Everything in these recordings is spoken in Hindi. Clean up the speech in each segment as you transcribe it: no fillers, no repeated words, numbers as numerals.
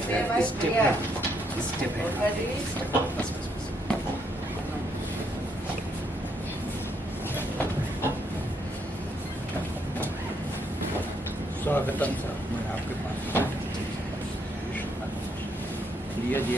स्टेप है। बस बस बस। स्वागतम सर, मैं आपके पास लिया जी।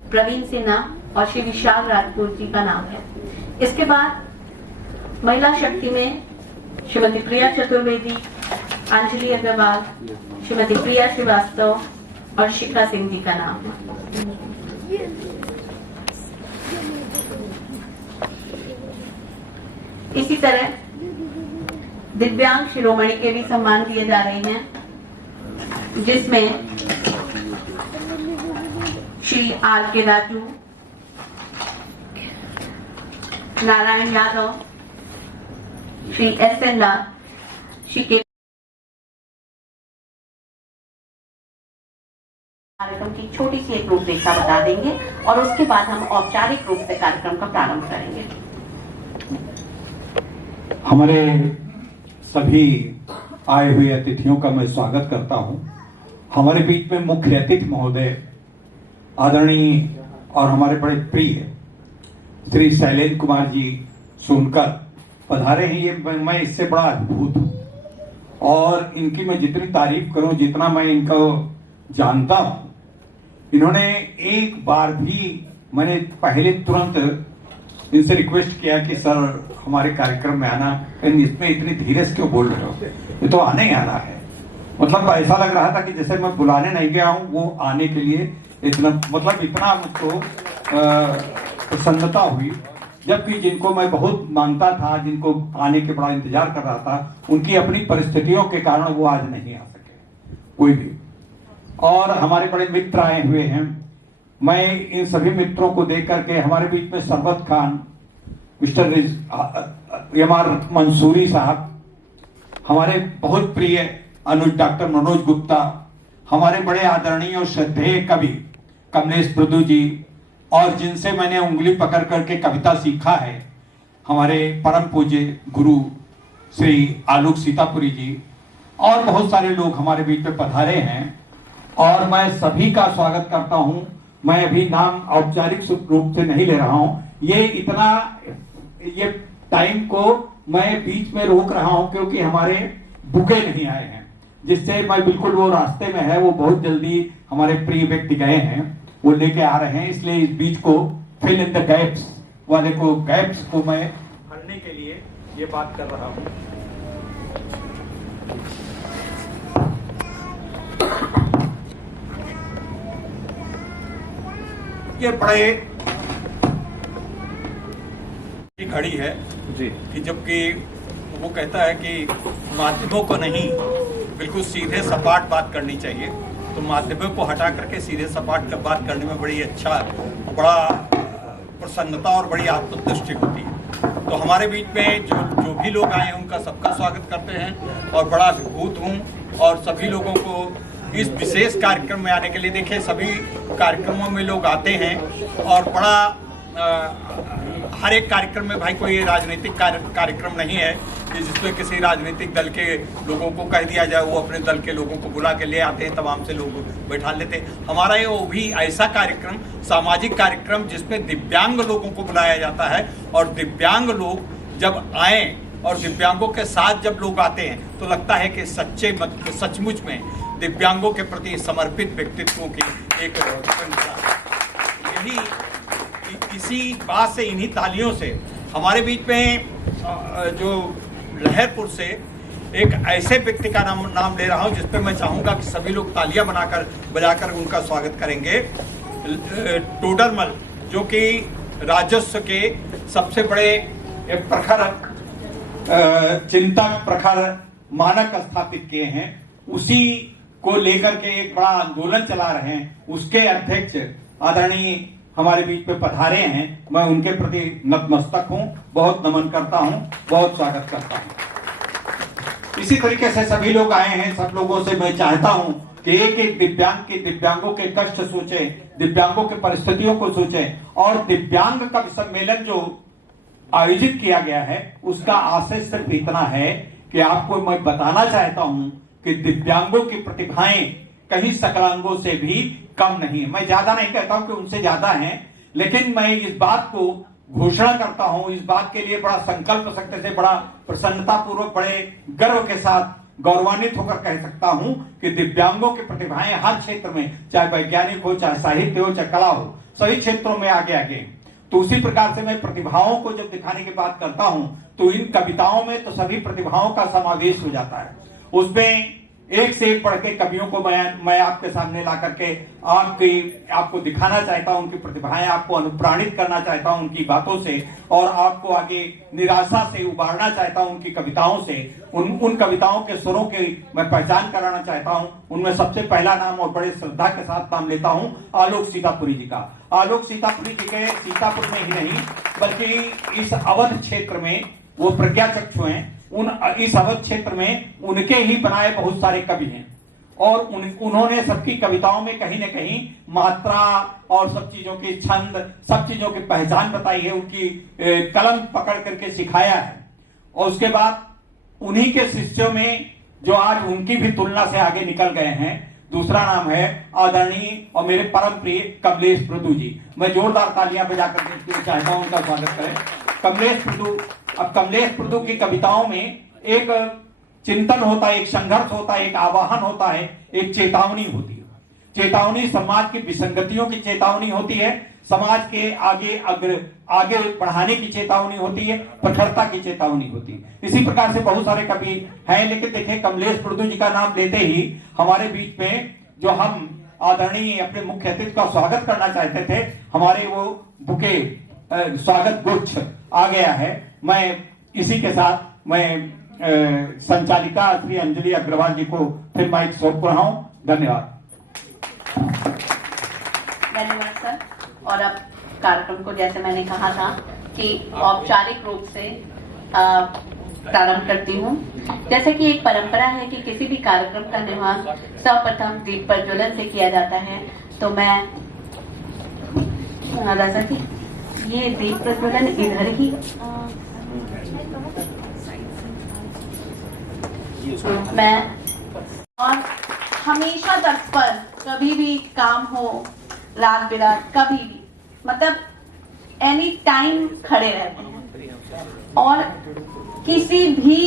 प्रवीण सिन्हा और श्री विशाल राजपूत जी का नाम है। इसके बाद महिला शक्ति में श्रीमती प्रिया चतुर्वेदी, अंजलि अग्रवाल, श्रीमती प्रिया श्रीवास्तव और शिखा सिंह जी का नाम है। इसी तरह दिव्यांग शिरोमणि के भी सम्मान दिए जा रहे हैं, जिसमें श्री आर के राजू, नारायण यादव, श्री एस एन लाल, श्री के कार्यक्रम की छोटी सी एक रूपरेखा बता देंगे और उसके बाद हम औपचारिक रूप से कार्यक्रम का प्रारंभ करेंगे। हमारे सभी आए हुए अतिथियों का मैं स्वागत करता हूं। हमारे बीच में मुख्य अतिथि महोदय आदरणीय और हमारे बड़े प्रिय श्री शैलेंद्र कुमार जी सुनकर पधारे हैं। ये मैं इससे बड़ा अद्भुत हूं और इनकी मैं जितनी तारीफ करूं, जितना मैं इनको जानता हूं, इन्होंने एक बार भी, मैंने पहले तुरंत इनसे रिक्वेस्ट किया कि सर हमारे कार्यक्रम में आना, इसमें इतनी धीरे से क्यों बोल रहे हो, ये तो आने ही आना है। मतलब ऐसा लग रहा था कि जैसे मैं बुलाने नहीं गया हूं, वो आने के लिए इतना, मतलब इतना मुझको प्रसन्नता हुई। जबकि जिनको मैं बहुत मानता था, जिनको आने के बड़ा इंतजार कर रहा था, उनकी अपनी परिस्थितियों के कारण वो आज नहीं आ सके कोई भी। और हमारे बड़े मित्र आए हुए हैं। मैं इन सभी मित्रों को देख करके, हमारे बीच में सरबत खान, मिस्टर एम.आर. मंसूरी साहब, हमारे बहुत प्रिय डॉक्टर मनोज गुप्ता, हमारे बड़े आदरणीय और श्रद्धेय कवि कमलेश प्रदू जी, और जिनसे मैंने उंगली पकड़ करके कविता सीखा है, हमारे परम पूज्य गुरु श्री आलोक सीतापुरी जी, और बहुत सारे लोग हमारे बीच में पधारे हैं और मैं सभी का स्वागत करता हूं। मैं अभी नाम औपचारिक रूप से नहीं ले रहा हूं, ये टाइम को मैं बीच में रोक रहा हूं क्योंकि हमारे बुके नहीं आए हैं, जिससे मैं बिल्कुल, वो रास्ते में है, वो बहुत जल्दी हमारे प्रिय व्यक्ति गए हैं, वो लेके आ रहे हैं। इसलिए इस बीच को फिल इन द गैप्स वाले को, गैप्स को मैं भरने के लिए ये बात कर रहा हूं। ये बड़े घड़ी है जी, कि जबकि वो कहता है कि माध्यमों को नहीं, बिल्कुल सीधे सपाट बात करनी चाहिए, तो माध्यमों को हटा करके सीधे सपाट का बात करने में बड़ी अच्छा, बड़ा प्रसन्नता और बड़ी आत्मतुष्टि होती है। तो हमारे बीच में जो भी लोग आए हैं उनका सबका स्वागत करते हैं और बड़ा अभिभूत हूँ। और सभी लोगों को इस विशेष कार्यक्रम में आने के लिए, देखिए सभी कार्यक्रमों में लोग आते हैं और बड़ा हर एक कार्यक्रम में भाई कोई राजनीतिक कार्यक्रम नहीं है कि जिसमें किसी राजनीतिक दल के लोगों को कह दिया जाए, वो अपने दल के लोगों को बुला के ले आते हैं, तमाम से लोग बैठा लेते हैं। हमारा ये वो भी ऐसा कार्यक्रम, सामाजिक कार्यक्रम, जिसमें दिव्यांग लोगों को बुलाया जाता है। और दिव्यांग लोग जब आए और दिव्यांगों के साथ जब लोग आते हैं तो लगता है कि सचमुच में दिव्यांगों के प्रति समर्पित व्यक्तित्वों की एक यही, इसी बात से, इन्हीं तालियों से हमारे बीच में जो लहरपुर से एक ऐसे व्यक्ति का नाम ले रहा हूं जिस पे मैं चाहूंगा कि सभी लोग तालियां बजाकर उनका स्वागत करेंगे। टोडरमल जो कि राजस्व के सबसे बड़े प्रखर चिंतक, प्रखर मानक स्थापित किए हैं, उसी को लेकर के एक बड़ा आंदोलन चला रहे हैं, उसके अध्यक्ष आदरणीय हमारे बीच में पधारे हैं। मैं उनके प्रति नतमस्तक हूं, बहुत नमन करता हूं, बहुत स्वागत करता हूं। इसी तरीके से सभी लोग आए हैं, सब लोगों से मैं चाहता हूं कि एक एक दिव्यांगों के कष्ट सोचे, दिव्यांगों के परिस्थितियों को सोचे, और दिव्यांग का सम्मेलन जो आयोजित किया गया है उसका आशय सिर्फ इतना है कि आपको मैं बताना चाहता हूं कि दिव्यांगों की प्रतिभाएं कहीं सकलांगों से भी कम नहीं है। मैं ज्यादा नहीं कहता हूं कि उनसे ज्यादा हैं, लेकिन मैं इस बात को घोषणा करता हूं, इस बात के लिए बड़ा संकल्प शक्ति से, बड़ा प्रसन्नता पूर्वक, बड़े गर्व के साथ, गौरवान्वित होकर कह सकता हूं कि दिव्यांगों की प्रतिभाएं हर क्षेत्र में, चाहे वैज्ञानिक हो, चाहे साहित्य हो, चाहे कला हो, सभी क्षेत्रों में आगे आगे। तो उसी प्रकार से मैं प्रतिभाओं को जब दिखाने की बात करता हूं तो इन कविताओं में तो सभी प्रतिभाओं का समावेश हो जाता है। उसमें एक से एक पढ़ के कवियों को मैं आपके सामने ला करके आपको दिखाना चाहता हूं, उनकी प्रतिभाएं, आपको अनुप्राणित करना चाहता हूं उनकी बातों से, और आपको आगे निराशा से उबारना चाहता हूं उनकी कविताओं से। उन कविताओं के स्वरों की मैं पहचान कराना चाहता हूं। उनमें सबसे पहला नाम और बड़े श्रद्धा के साथ नाम लेता हूं आलोक सीतापुरी जी का। आलोक सीतापुरी जी के सीतापुर में ही नहीं बल्कि इस अवध क्षेत्र में वो प्रज्ञा चक्षु हैं। इस अवध क्षेत्र में उनके ही बनाए बहुत सारे कवि हैं, और उन्होंने सबकी कविताओं में कहीं न कहीं मात्रा और सब चीजों की छंद, सब चीजों की पहचान बताई है, उनकी कलम पकड़ करके सिखाया है। और उसके बाद उन्हीं के शिष्यों में जो आज उनकी भी तुलना से आगे निकल गए हैं, दूसरा नाम है आदरणीय और मेरे परम प्रिय कमलेश प्रदू जी। मैं जोरदार तालियां बजा करके चाहता हूं उनका स्वागत करें। कमलेश प्रदू, अब कमलेश प्रदू की कविताओं में एक चिंतन होता है, एक संघर्ष होता है, एक आवाहन होता है, एक चेतावनी होती है। चेतावनी समाज की विसंगतियों की चेतावनी होती है, समाज के आगे बढ़ाने की चेतावनी होती है, प्रखरता की चेतावनी होती है। इसी प्रकार से बहुत सारे कवि हैं, लेकिन देखिए कमलेश प्रदू जी का नाम लेते ही हमारे बीच में जो हम आदरणीय अपने मुख्य अतिथि का स्वागत करना चाहते थे, हमारे वो बुके स्वागत गुच्छ आ गया है। मैं इसी के साथ मैं संचालिका श्री अंजलि अग्रवाल जी को फिर माइक सौंप रहा हूं। धन्यवाद। धन्यवाद सर। और अब कार्यक्रम को जैसे मैंने कहा था कि औपचारिक रूप से प्रारंभ करती हूँ। जैसे कि एक परंपरा है कि किसी भी कार्यक्रम का निर्वहन सर्वप्रथम दीप प्रज्वलन से किया जाता है, तो मैं राजा जी ये दीप प्रज्वलन इधर ही मैं, और हमेशा तत्पर, कभी भी काम हो, रात बिरात, कभी भी, मतलब एनी टाइम खड़े रहते हैं। और किसी भी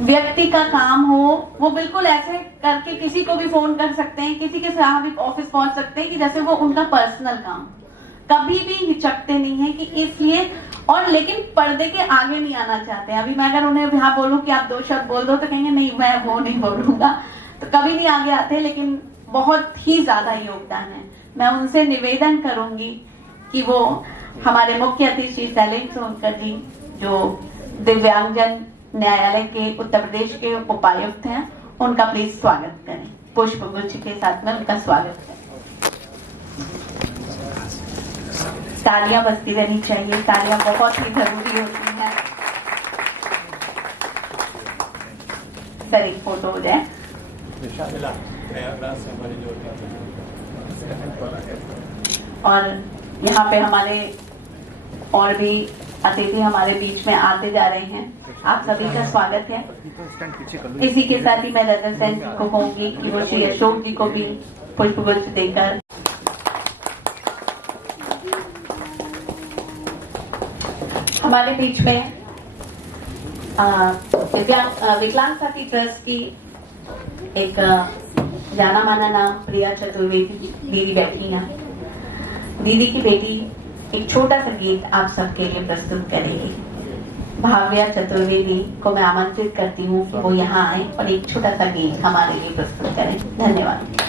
व्यक्ति का काम हो वो बिल्कुल ऐसे करके किसी को भी फोन कर सकते हैं, किसी के साथ भी ऑफिस पहुंच सकते हैं कि जैसे वो उनका पर्सनल काम, कभी भी हिचकते नहीं है कि इसलिए। और लेकिन पर्दे के आगे नहीं आना चाहते। अभी मैं अगर उन्हें यहाँ बोलूं कि आप 2 शब्द बोल दो तो कहेंगे नहीं मैं वो नहीं बोलूंगा, तो कभी नहीं आगे आते, लेकिन बहुत ही ज्यादा योगदान है। मैं उनसे निवेदन करूंगी कि वो हमारे मुख्य अतिथि श्री शैलेंद्र सोनकर जी, जो दिव्यांगजन न्यायालय के उत्तर प्रदेश के उपायुक्त हैं, उनका प्लीज स्वागत करें। पुष्प गुच्छ के साथ में उनका स्वागत करें। तालियां बजती रहनी चाहिए, तालियां बहुत ही जरूरी होती हैं। सर एक फोटो हो जाए। और यहाँ पे हमारे और भी अतिथि हमारे बीच में आते जा रहे हैं, आप सभी का स्वागत है। इसी के साथ ही मैं रजत सेन जी को कहूंगी कि वो श्री अशोक जी को भी पुष्पगुच्छ देकर हमारे बीच में विकलांग साथी ट्रस्ट की एक जाना माना नाम प्रिया चतुर्वेदी दीदी बैठी हैं। दीदी की बेटी एक छोटा सा गीत आप सबके लिए प्रस्तुत करेगी। भाव्या चतुर्वेदी को मैं आमंत्रित करती हूँ कि वो यहाँ आए और एक छोटा सा गीत हमारे लिए प्रस्तुत करें। धन्यवाद।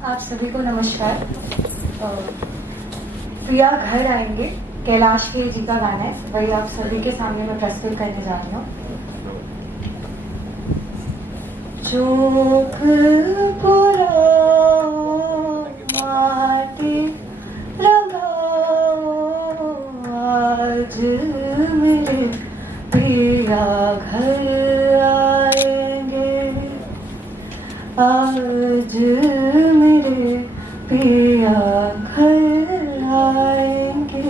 आप सभी को नमस्कार। प्रिया घर आएंगे कैलाश खेर जी का गाना है, वही आप सभी के सामने मैं प्रस्तुत करने जा रही हूँ। चोक पुराओ माटी लगाओ, आज मेरे प्रिया घर आएंगे, आज मेरे प्रिया घर आएंगे।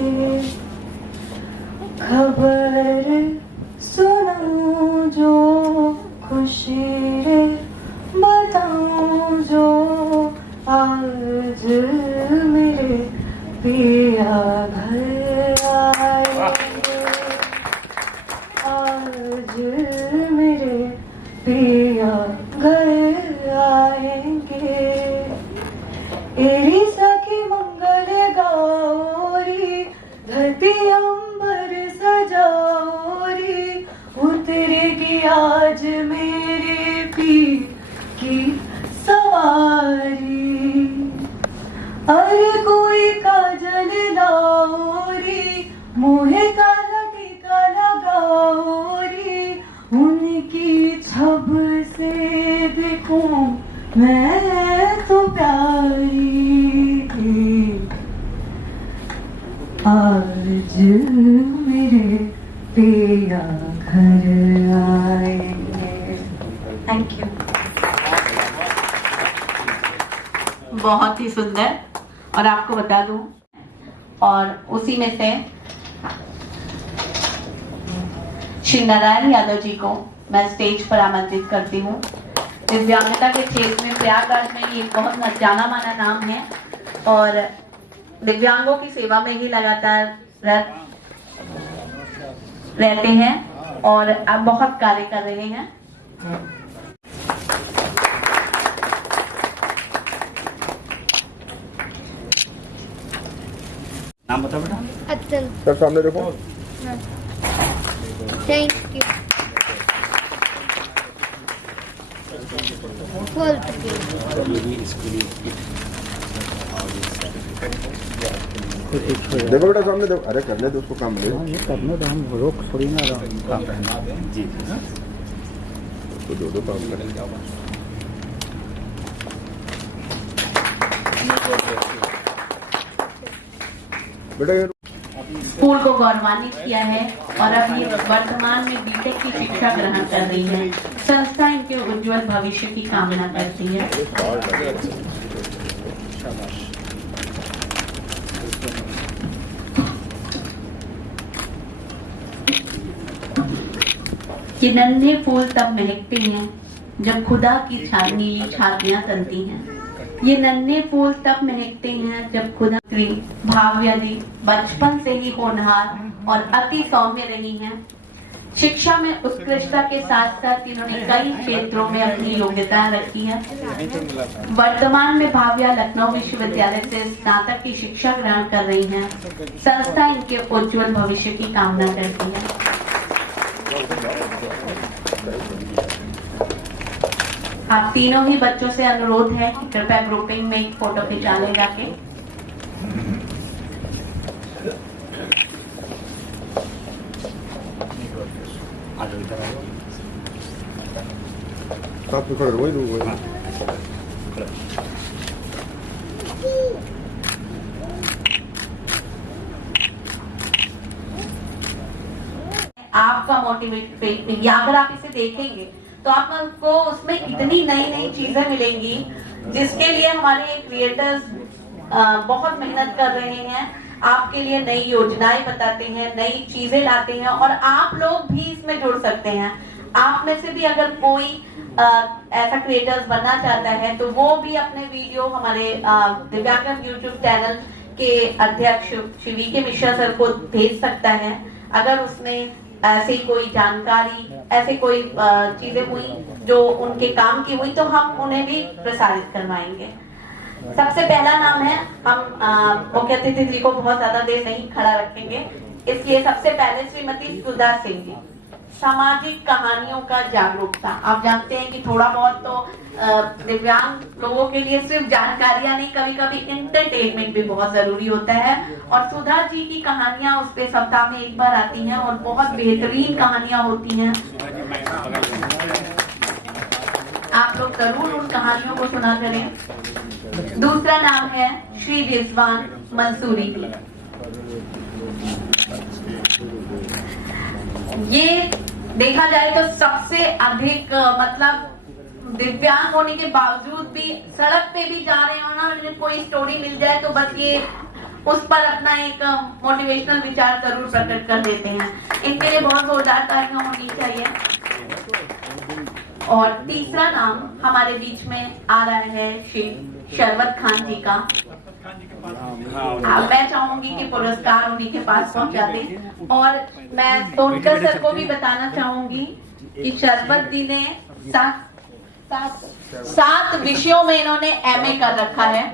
खबर सुनाऊं जो खुशी रे बताऊं जो, आज मेरे प्रिया घर आएंगे, आज मेरे प्रिया घर आएंगे। एरी सखी मंगल गाओरी, धरती अंबर सजाओरी, उतरेगी आज मेरे पीर की सवारी। अरे कोई काजल लाओरी, मोहे काला टीका लगाओरी, उनकी छब से देखूं मैं तो प्यारी। आज मेरे प्रिया घर आएंगे। Thank you. बहुत ही सुंदर। और आपको बता दूं, और उसी में से श्री नारायण यादव जी को मैं स्टेज पर आमंत्रित करती हूँ। दिव्यांगता के क्षेत्र में प्रयागराज में ये बहुत जाना माना नाम है और दिव्यांगों की सेवा में ही लगातार रहते हैं और अब बहुत कार्य कर रहे हैं। नाम बता बेटा। अचल। सर सामने देखो। Thank you. देखो बेटा सामने देखो। अरे कर ले तो उसको काम मिलेगा। ये करने तो हम रोक थोड़ी ना रहा। जी तो दो काम करेंगे। बेटा ये स्कूल को गौरवान्वित किया है और अभी वर्तमान में बीटेक की शिक्षा ग्रहण कर रही है। संस्था इनके उज्जवल भविष्य की कामना करती है। ये नन्हे फूल तब महकते हैं जब खुदा की नीली छातियां तनती हैं। ये नन्हे फूल तब महकते हैं जब खुदा की भाव्यदी बचपन से ही होनहार और अति सौम्य रही हैं। शिक्षा में उत्कृष्टता के साथ साथ इन्होंने कई क्षेत्रों में अपनी योग्यता रखी है। वर्तमान में भाव्या लखनऊ विश्वविद्यालय से स्नातक की शिक्षा ग्रहण कर रही हैं। संस्था इनके उज्जवल भविष्य की कामना करती है। आप तीनों ही बच्चों से अनुरोध है कि कृपया ग्रुपिंग में एक फोटो खिंचा ले जाके। साथ में खड़े वही दूंगा। आपका मोटिवेट या अगर आप इसे देखेंगे तो आपको उसमें इतनी नई नई चीजें मिलेंगी जिसके लिए हमारे क्रिएटर्स बहुत मेहनत कर रहे हैं। आपके लिए नई योजनाएं बताते हैं, नई चीजें लाते हैं और आप लोग भी इसमें जुड़ सकते हैं। आप में से भी अगर कोई ऐसा क्रिएटर्स बनना चाहता है तो वो भी अपने वीडियो हमारे दिव्यांगम यूट्यूब चैनल के अध्यक्ष श्री वी.के. मिश्रा सर को भेज सकता है। अगर उसमें ऐसी कोई जानकारी, ऐसे कोई चीजें हुई जो उनके काम की हुई तो हम उन्हें भी प्रसारित करवाएंगे। सबसे पहला नाम है, हम मुख्य अतिथि जी को बहुत ज्यादा देर नहीं खड़ा रखेंगे, इसलिए सबसे पहले श्रीमती सुधा सिंह जी। सामाजिक कहानियों का जागरूकता। आप जानते हैं कि थोड़ा बहुत तो दिव्यांग लोगों के लिए सिर्फ जानकारियां नहीं, कभी कभी इंटरटेनमेंट भी बहुत जरूरी होता है। और सुधा जी की कहानियां उस पे सप्ताह में एक बार आती हैं और बहुत बेहतरीन कहानियां होती हैं। आप लोग जरूर उन कहानियों को सुना करें। दूसरा नाम है श्री रिजवान मंसूरी। ये देखा जाए तो सबसे अधिक मतलब दिव्यांग होने के बावजूद भी सड़क पे भी जा रहे हो ना, उन्हें कोई स्टोरी मिल जाए तो बस ये उस पर अपना एक मोटिवेशनल विचार जरूर प्रकट कर देते हैं। इनके लिए बहुत जोरदार तालियां होनी चाहिए। और तीसरा नाम हमारे बीच में आ रहा है श्री शरबत खान जी का। मैं चाहूंगी कि पुरस्कार उन्हीं के पास पहुंचा दें। और मैं तोड़कर सर को भी बताना चाहूंगी कि शरबत जी ने सात विषयों में इन्होंने एमए कर रखा है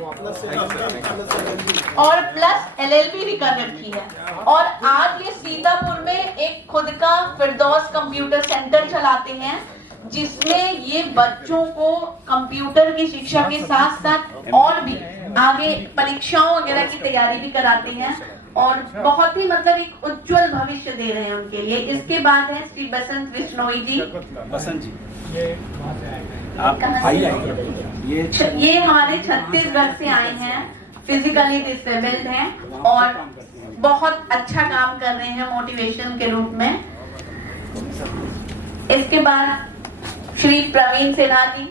और प्लस एलएलबी भी कर रखी है। और आज ये सीतापुर में एक खुद का फिरदौस कंप्यूटर सेंटर चलाते हैं, जिसमें ये बच्चों को कंप्यूटर की शिक्षा के साथ साथ और भी आगे परीक्षाओं वगैरह की तैयारी भी कराते हैं और बहुत ही मतलब एक उज्जवल भविष्य दे रहे हैं उनके लिए। इसके बाद है श्री बसंत बिश्नोई जी। बसंत जी आप आइए। ये हमारे छत्तीसगढ़ से आए हैं, फिजिकली डिसेबल्ड हैं और बहुत अच्छा काम कर रहे हैं मोटिवेशन के रूप में। इसके बाद श्री प्रवीण सिन्हा जी।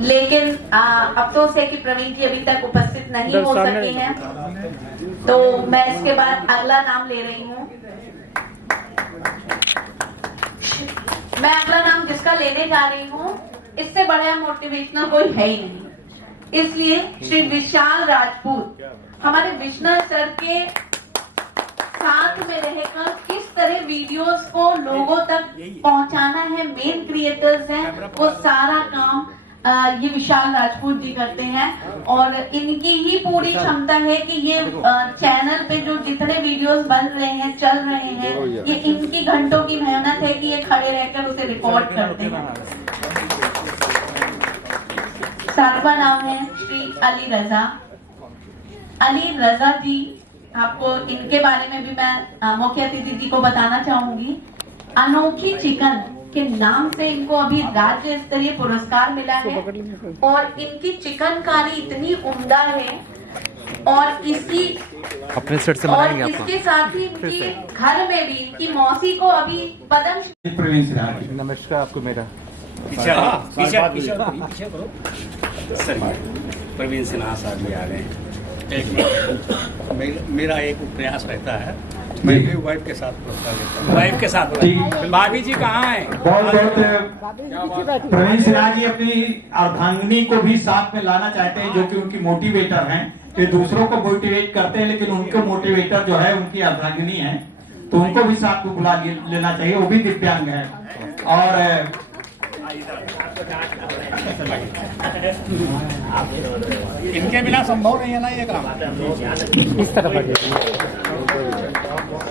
लेकिन अफसोस है कि प्रवीण जी अभी तक उपस्थित नहीं हो सके हैं, तो मैं इसके बाद अगला नाम ले रही हूँ। मैं अगला नाम जिसका लेने जा रही हूँ, इससे बड़ा मोटिवेशनल कोई है ही नहीं, इसलिए श्री विशाल राजपूत। हमारे विष्णु सर के साथ में रहकर किस तरह वीडियोस को लोगों तक पहुंचाना है, मेन क्रिएटर्स हैं, वो सारा काम ये विशाल राजपूत जी करते हैं। और इनकी ही पूरी क्षमता है कि ये चैनल पे जो जितने वीडियोस बन रहे हैं, चल रहे हैं, ये इनकी घंटों की मेहनत है कि ये खड़े रहकर उसे रिकॉर्ड करते हैं। सातवां नाम है श्री अली रजा। अली रजा जी, आपको इनके बारे में भी मैं मुख्य अतिथि जी को बताना चाहूंगी। अनोखी चिकन के नाम से इनको अभी राज्य स्तरीय पुरस्कार मिला है और इनकी चिकनकारी इतनी उम्दा है। और इसकी अपने सेट से और इसके साथ ही इनके घर में भी इनकी मौसी को अभी पद्म। नमस्कार आपको मेरा पीछे करो सर। प्रवीण सिन्हा साहब भी आ रहे हैं। मेरा एक प्रयास रहता है, मैं भी वाइफ के साथ वाइफ के साथ। भाभी जी कहाँ हैं? बहुत बहुत प्रवीण सिन्हा जी अपनी अर्धांगिनी को भी साथ में लाना चाहते हैं, जो कि उनकी मोटिवेटर हैं। ये दूसरों को मोटिवेट करते हैं, लेकिन उनके मोटिवेटर जो है उनकी अर्धांगिनी है, तो उनको भी साथ में बुला लेना चाहिए। वो भी दिव्यांग है। और इनके बिना संभव नहीं है ना ये काम। इस तरफ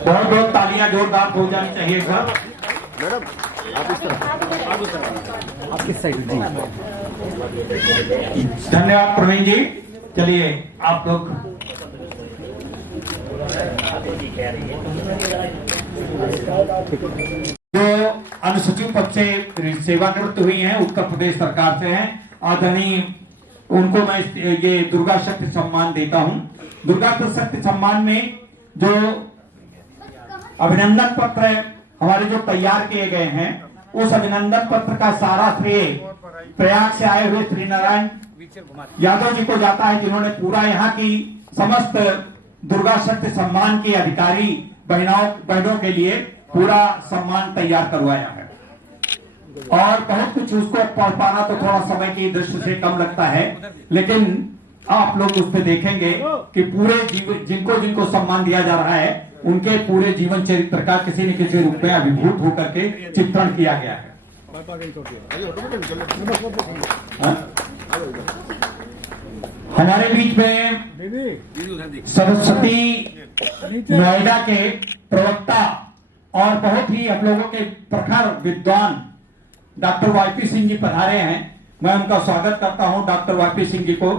बहुत बहुत तालियां जोरदार हो जानी चाहिए सर। मैडम आप इस तरफ आपकी साइड जी। धन्यवाद प्रवीण जी। चलिए आप लोग जो अनुसूचित पद से सेवानिवृत्त हुई हैं, उत्तर प्रदेश सरकार से हैं, आदरणीय, उनको मैं ये दुर्गा शक्ति सम्मान देता हूं। दुर्गा शक्ति सम्मान में जो अभिनंदन पत्र हमारे जो तैयार किए गए हैं, उस अभिनंदन पत्र का सारा श्रेय प्रयाग से आए हुए श्री नारायण यादव जी को जाता है, जिन्होंने पूरा यहाँ की समस्त दुर्गा शक्ति सम्मान के अधिकारी बहनों के लिए पूरा सम्मान तैयार करवाया है। और बहुत कुछ उसको पढ़ पाना तो थोड़ा समय की दृष्टि से कम लगता है, लेकिन आप लोग उस पर देखेंगे कि पूरे जीवन जिनको जिनको सम्मान दिया जा रहा है, उनके पूरे जीवन चरित्र का किसी न किसी रूप में अभिभूत होकर के चित्रण किया गया है। हमारे बीच में सरस्वती नोएडा के प्रवक्ता और बहुत ही हम लोगों के प्रखर विद्वान डॉक्टर वाईपी सिंह जी पधारे हैं। मैं उनका स्वागत करता हूं। डॉक्टर वाईपी सिंह जी को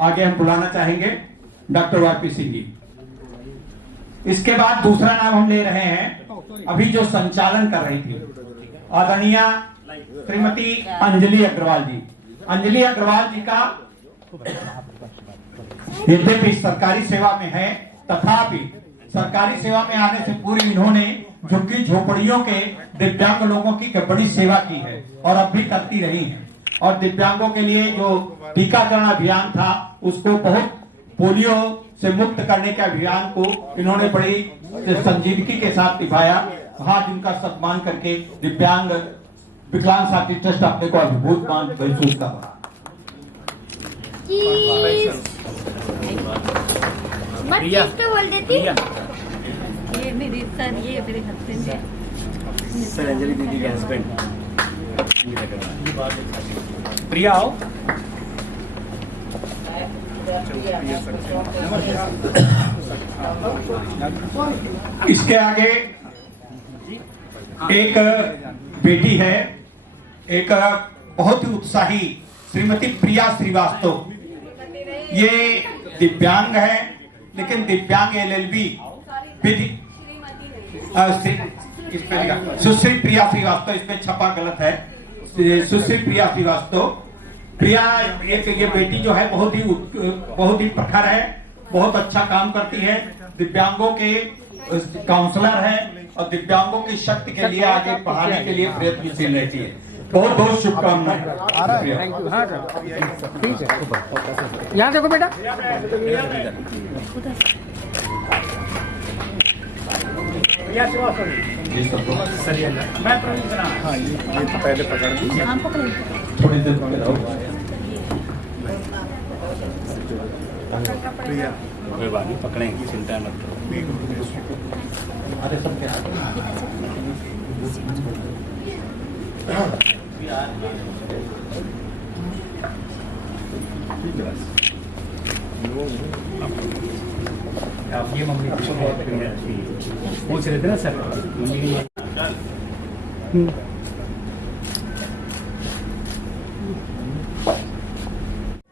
आगे हम बुलाना चाहेंगे। Doctor YP Singh ji. इसके बाद दूसरा नाम हम ले रहे हैं, अभी जो संचालन कर रही थी आदरणीय श्रीमती अंजलि अग्रवाल जी। अंजलि अग्रवाल जी का यद्यपि सरकारी सेवा में है, तथापि सरकारी सेवा में आने से पूर्व इन्होंने झुग्गी झोपड़ियों के दिव्यांग लोगों की बड़ी सेवा की है और अब भी करती रही है। और दिव्यांगों के लिए जो टीकाकरण अभियान था उसको बहुत पोलियो से मुक्त करने के अभियान को इन्होंने बड़ी संजीदगी के साथ निभाया। आज उनका सम्मान करके दिव्यांग विकलांग साथी ट्रस्ट अपने को अभिभूत महसूस कर रहा। मत किस पे बोल देती? ये मेरे सर, ये मेरे हस्बैंड है। सर अंजलि दीदी के हस्बैंड प्रिया आओ। इसके आगे एक बेटी है, एक बहुत ही उत्साही श्रीमती प्रिया श्रीवास्तव। ये दिव्यांग है, लेकिन दिव्यांग LLB सुश्री प्रिया श्रीवास्तव, इसमें छपा गलत है, सुश्री प्रिया श्रीवास्तव। प्रिया एक ये बेटी जो है बहुत ही प्रखर है, बहुत अच्छा काम करती है, दिव्यांगों के काउंसलर है और दिव्यांगों की शक्ति के लिए आगे बढ़ाने के लिए प्रयत्नशील रहती है। बहुत बहुत शुभकामनाएं। ठीक है, यहाँ देखो बेटा। मैं प्रवीण सिन्हा। हाँ, ये तो पहले पकड़ लीजिए। थोड़ी देर में रहो। कोई बात नहीं, पकड़ेंगे, चिंता मत करो। अरे सब क्या आप ये मम्मी पूछ रहे थे ना सर, मम्मी